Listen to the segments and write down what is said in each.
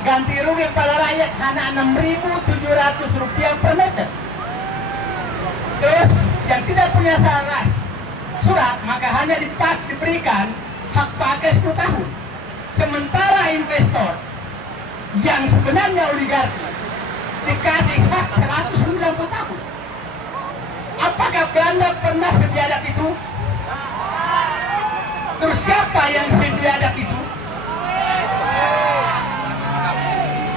ganti rugi pada rakyat hanya Rp6.700 per meter. Terus yang tidak punya surat maka hanya diberikan hak pakai 10 tahun. Sementara investor yang sebenarnya oligarki dikasih hak 190 tahun. Apakah Belanda pernah sebiadab itu? Terus siapa yang sebiadab itu?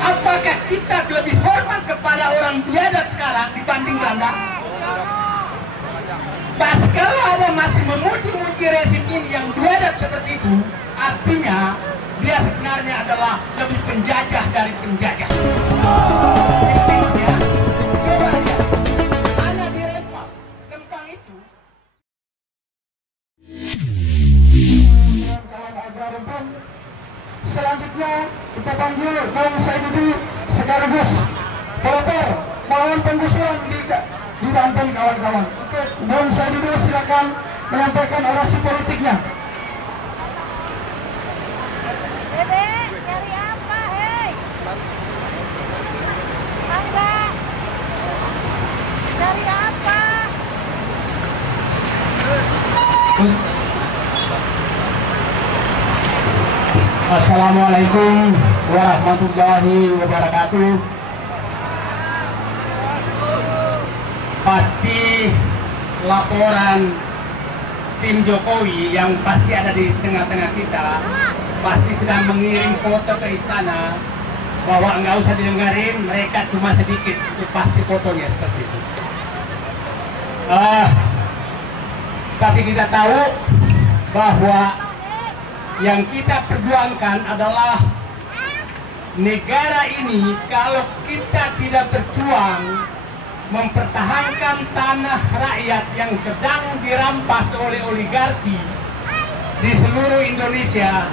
Apakah kita lebih hormat kepada orang biadab sekarang dibanding Belanda? Pas kalau ada masih memuji-muji rezim ini yang biadab seperti itu, artinya dia sebenarnya adalah lebih penjajah dari penjajah. Coba lihat, hanya di Rempang itu. Selanjutnya kita panggil Bung Saidudi sekaligus pelopor melawan penggusuran di Banten, kawan-kawan. Bung Saidudi silakan menyampaikan orasi politiknya. Bebe, cari apa, hei? Mangga. Cari apa? Assalamualaikum warahmatullahi wabarakatuh. Pasti laporan tim Jokowi yang pasti ada di tengah-tengah kita pasti sedang mengirim foto ke istana bahwa nggak usah didengarin, mereka cuma sedikit, itu pasti fotonya seperti itu. Tapi kita tahu bahwa yang kita perjuangkan adalah negara ini. Kalau kita tidak berjuang mempertahankan tanah rakyat yang sedang dirampas oleh oligarki di seluruh Indonesia,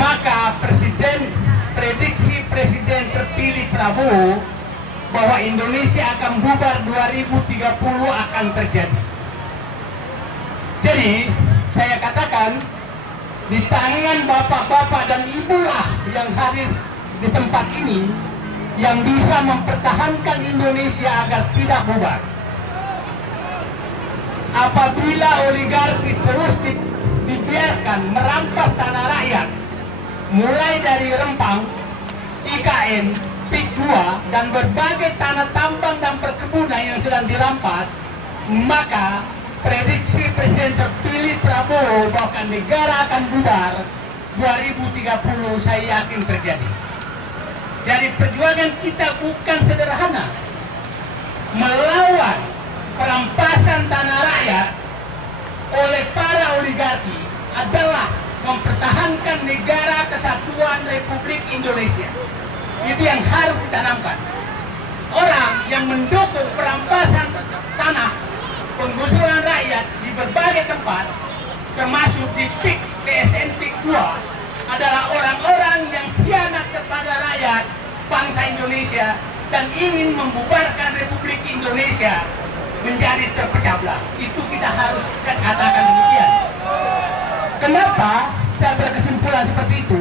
maka prediksi Presiden terpilih Prabowo bahwa Indonesia akan bubar 2030 akan terjadi. Jadi saya katakan, di tangan bapak-bapak dan ibulah yang hadir di tempat ini yang bisa mempertahankan Indonesia agar tidak bubar. Apabila oligarki terus dibiarkan merampas tanah rakyat, mulai dari Rempang, IKN, PIK 2, dan berbagai tanah tambang dan perkebunan yang sedang dirampas, maka prediksi Presiden terpilih Prabowo bahwa negara akan bubar 2030 saya yakin terjadi. Jadi perjuangan kita bukan sederhana. Melawan perampasan tanah rakyat oleh para oligarki adalah mempertahankan negara kesatuan Republik Indonesia. Itu yang harus ditanamkan. Orang yang mendukung perampasan tanah, penggusuran rakyat di berbagai tempat, termasuk di PIK, PSN PIK 2, adalah orang-orang yang khianat kepada rakyat bangsa Indonesia dan ingin membubarkan Republik Indonesia menjadi terpecah belah. Itu kita harus katakan demikian. Kenapa saya berkesimpulan seperti itu?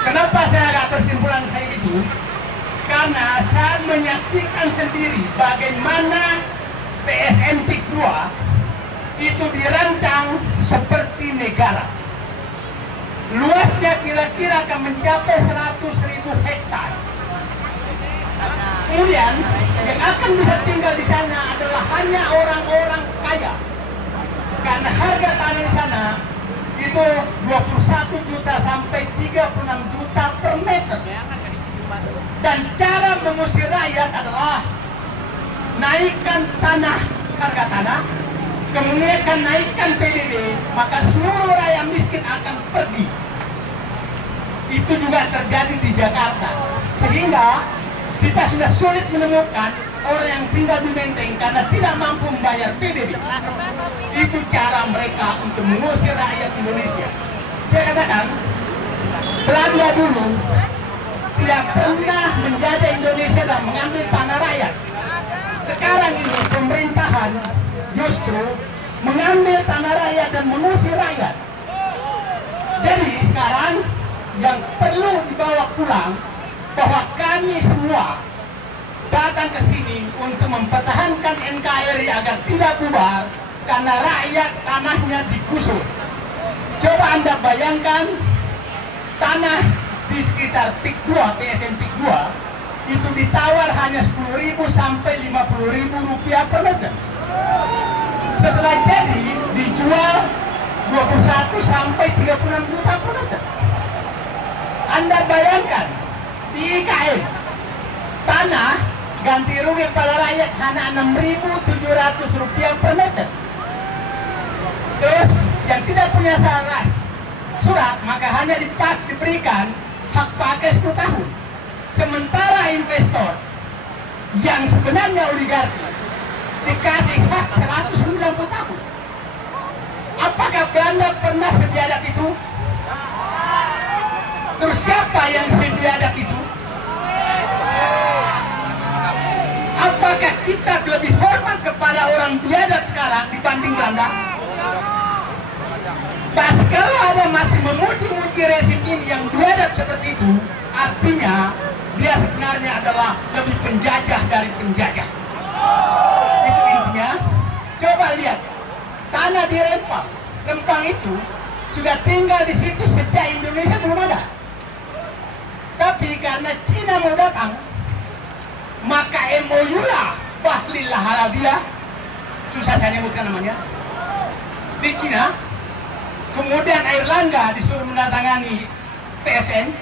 Kenapa saya agak berkesimpulan kayak itu? Karena saya menyaksikan sendiri bagaimana PSN PIK 2 itu dirancang seperti negara. Luasnya kira-kira akan mencapai 100.000 hektar. Kemudian yang akan bisa tinggal di sana adalah hanya orang-orang kaya. Karena harga tanah di sana itu 21 juta sampai 36 juta per meter. Dan cara mengusir rakyat adalah naikkan harga tanah, kemudian naikkan PDB, maka seluruh rakyat miskin akan pergi. Itu juga terjadi di Jakarta. Sehingga kita sudah sulit menemukan orang yang tinggal di Menteng karena tidak mampu membayar PDB. Itu cara mereka untuk mengusir rakyat Indonesia. Saya katakan, Belanda dulu tidak pernah menjajah Indonesia dan mengambil tanah rakyat. Sekarang ini pemerintahan justru mengambil tanah rakyat dan mengusir rakyat. Jadi sekarang yang perlu dibawa pulang bahwa kami semua datang ke sini untuk mempertahankan NKRI agar tidak bubar karena rakyat tanahnya digusur. Coba Anda bayangkan tanah di sekitar PIK 2, PSN PIK 2 itu ditawar hanya 10.000 sampai 50.000 rupiah per meter. Setelah jadi dijual 21 sampai 36 juta per meter. Anda bayangkan di IKN tanah ganti rugi pada rakyat hanya 6.700 rupiah per meter. Terus yang tidak punya surat maka hanya diberikan hak pakai 10 tahun. Sementara investor yang sebenarnya oligarki dikasih hak 190 tahun. Apakah Belanda pernah sebiadab itu? Terus siapa yang sebiadab itu? Apakah kita lebih hormat kepada orang biadab sekarang dibanding Belanda? Pas kalau ada masih memuji-muji rezim ini yang biadab seperti itu, artinya dia sebenarnya adalah lebih penjajah dari penjajah. Itu intinya. Coba lihat tanah di Rempang itu sudah tinggal di situ sejak Indonesia belum ada. Tapi karena Cina mau datang, maka MOU lah Bahlillah Halabiyah, susah saya nyebutkan namanya, di Cina. Kemudian Airlangga disuruh menandatangani PSN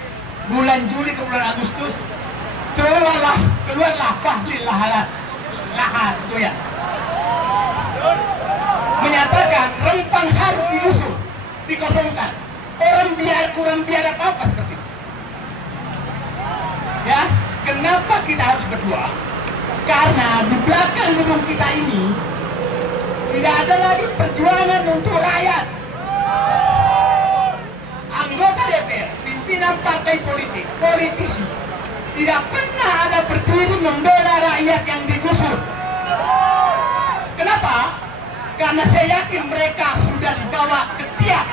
bulan Juli ke bulan Agustus, keluarlah Bahlillah Halabiyah menyatakan Rempang harus digusur, dikosongkan. Kurang biadab apa seperti itu? Ya, kenapa kita harus berdoa? Karena di belakang gedung kita ini tidak ada lagi perjuangan untuk rakyat. Anggota DPR, pimpinan partai politik, politisi tidak pernah ada berdiri membela rakyat yang digusur. Kenapa? Karena saya yakin mereka sudah dibawa ke tiap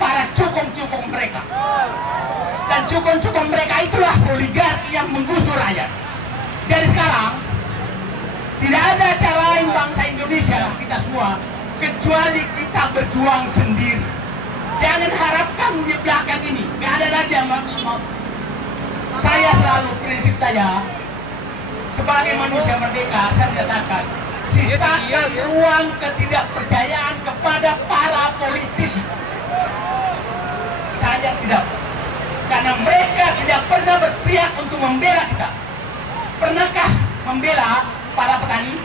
para cukong-cukong mereka. Dan cukong-cukong mereka itulah oligarki yang menggusur rakyat. Jadi sekarang tidak ada cara lain bangsa Indonesia kita semua kecuali kita berjuang sendiri. Jangan harapkan di belakang ini nggak ada lagi yang mau. Saya selalu prinsip saya sebagai manusia merdeka, saya menyatakan sisakan ruang ketidakpercayaan kepada para politisi. Saya tidak, karena mereka tidak pernah berpihak untuk membela kita. Pernahkah membela para petani?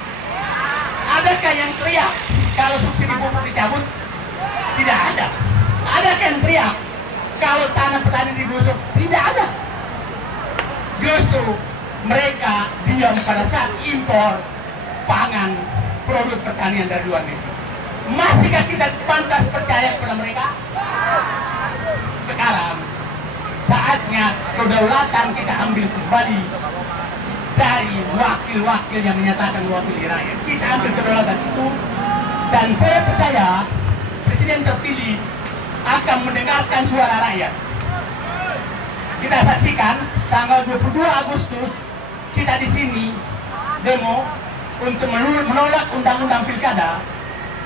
Adakah yang teriak kalau subsidi pupuk dicabut? Tidak ada. Adakah yang teriak kalau tanah petani digusur? Tidak ada. Justru mereka diam pada saat impor pangan, produk pertanian dari luar negeri. Masihkah kita pantas percaya kepada mereka? Sekarang saatnya kedaulatan kita ambil kembali dari wakil-wakil yang menyatakan wakili rakyat. Kita ambil kedaulatan itu, dan saya percaya Presiden terpilih akan mendengarkan suara rakyat. Kita saksikan tanggal 22 Agustus kita di sini demo untuk menolak undang-undang pilkada.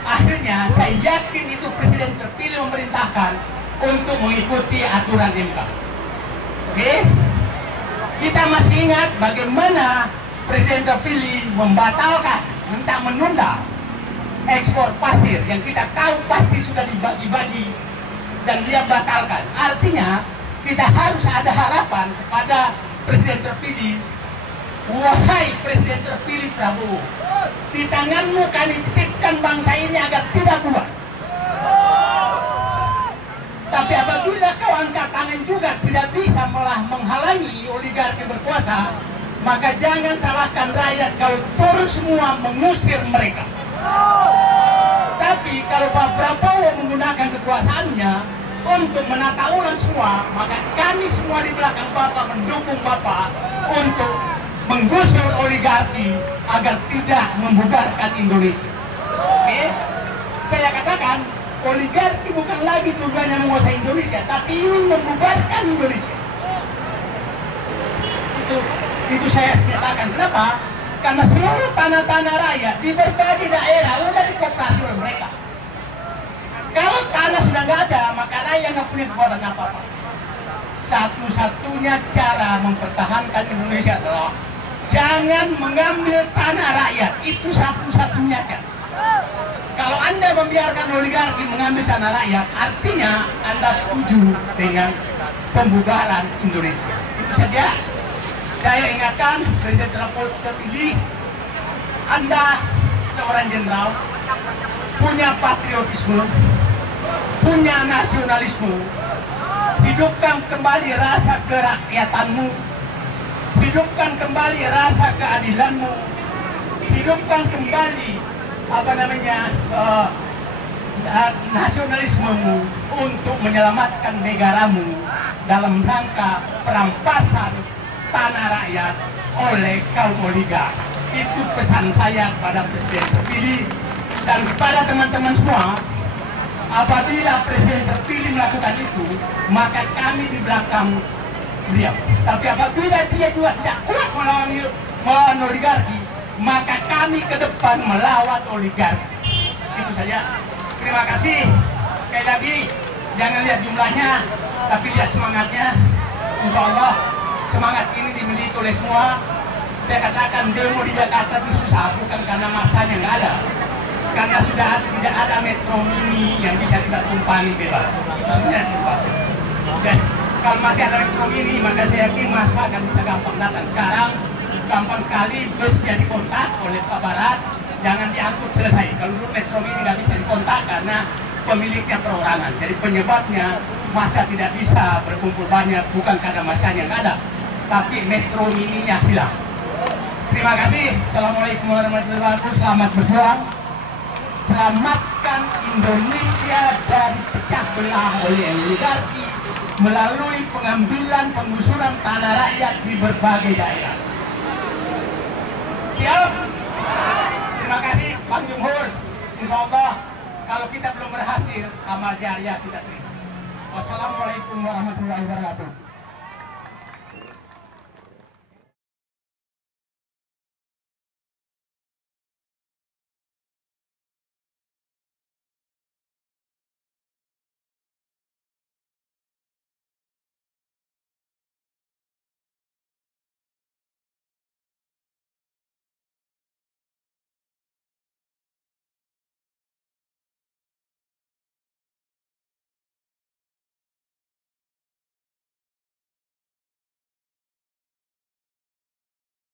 Akhirnya saya yakin itu Presiden terpilih memerintahkan untuk mengikuti aturan MK. Oke? Kita masih ingat bagaimana Presiden terpilih membatalkan, menunda ekspor pasir yang kita tahu pasti sudah dibagi-bagi dan dia batalkan. Artinya kita harus ada harapan kepada Presiden terpilih. Wahai Presiden terpilih Prabowo, di tanganmu kami titipkan bangsa ini agar tidak bubar. Tapi apabila kau angkat tangan juga tidak bisa malah menghalangi oligarki berkuasa, maka jangan salahkan rakyat kalau turun semua mengusir mereka. Tapi kalau Pak Prabowo menggunakan kekuasaannya untuk menata ulang semua, maka kami semua di belakang Bapak mendukung Bapak untuk menggusur oligarki agar tidak membubarkan Indonesia. Oke? Saya katakan Oligarki bukan lagi tujuannya menguasai Indonesia, tapi ingin membubarkan Indonesia. Itu saya nyatakan. Kenapa? Karena seluruh tanah-tanah rakyat di berbagai daerah sudah dikooptasi oleh mereka. Kalau tanah sudah nggak ada, maka rakyat nggak punya kekuatan apa-apa. Satu-satunya cara mempertahankan Indonesia adalah jangan mengambil tanah rakyat. Itu satu-satunya cara. Kalau Anda membiarkan oligarki mengambil tanah rakyat, artinya Anda setuju dengan pembubaran Indonesia. Itu saja. Saya ingatkan, Presiden terpilih, Anda seorang jenderal, punya patriotisme, punya nasionalisme, hidupkan kembali rasa kerakyatanmu, hidupkan kembali rasa keadilanmu, hidupkan kembali nasionalismemu untuk menyelamatkan negaramu dalam rangka perampasan tanah rakyat oleh kaum oligark. Itu pesan saya kepada Presiden terpilih dan kepada teman-teman semua. Apabila Presiden terpilih melakukan itu, maka kami di belakang beliau. Tapi apabila dia juga tidak kuat melawan oligarki, maka kami ke depan melawan oligarki. Itu saja. Terima kasih. Sekali lagi, jangan lihat jumlahnya, tapi lihat semangatnya. Insya Allah semangat ini dimiliki oleh semua. Saya katakan demo di Jakarta itu susah, bukan karena masanya nggak ada, karena sudah tidak ada metro mini yang bisa kita tumpangi bebas. Sebenarnya dan kalau masih ada metro mini, maka saya yakin masa akan bisa gampang datang. Sekarang gampang sekali, bus jadi kontak oleh Pak Barat, jangan diangkut selesai. Kalau dulu metro mini nggak bisa dikontak karena pemiliknya perorangan. Jadi penyebabnya masa tidak bisa berkumpul banyak bukan karena masanya nggak ada, tapi metro mininya hilang. Terima kasih. Assalamualaikum warahmatullahi wabarakatuh. Selamat berjuang. Selamatkan Indonesia dari pecah belah oleh oligarki melalui pengambilan penggusuran tanah rakyat di berbagai daerah. Siap? Terima kasih Bang Jumhur. Insya Allah kalau kita belum berhasil, amal jariah kita terima. Wassalamualaikum warahmatullahi wabarakatuh.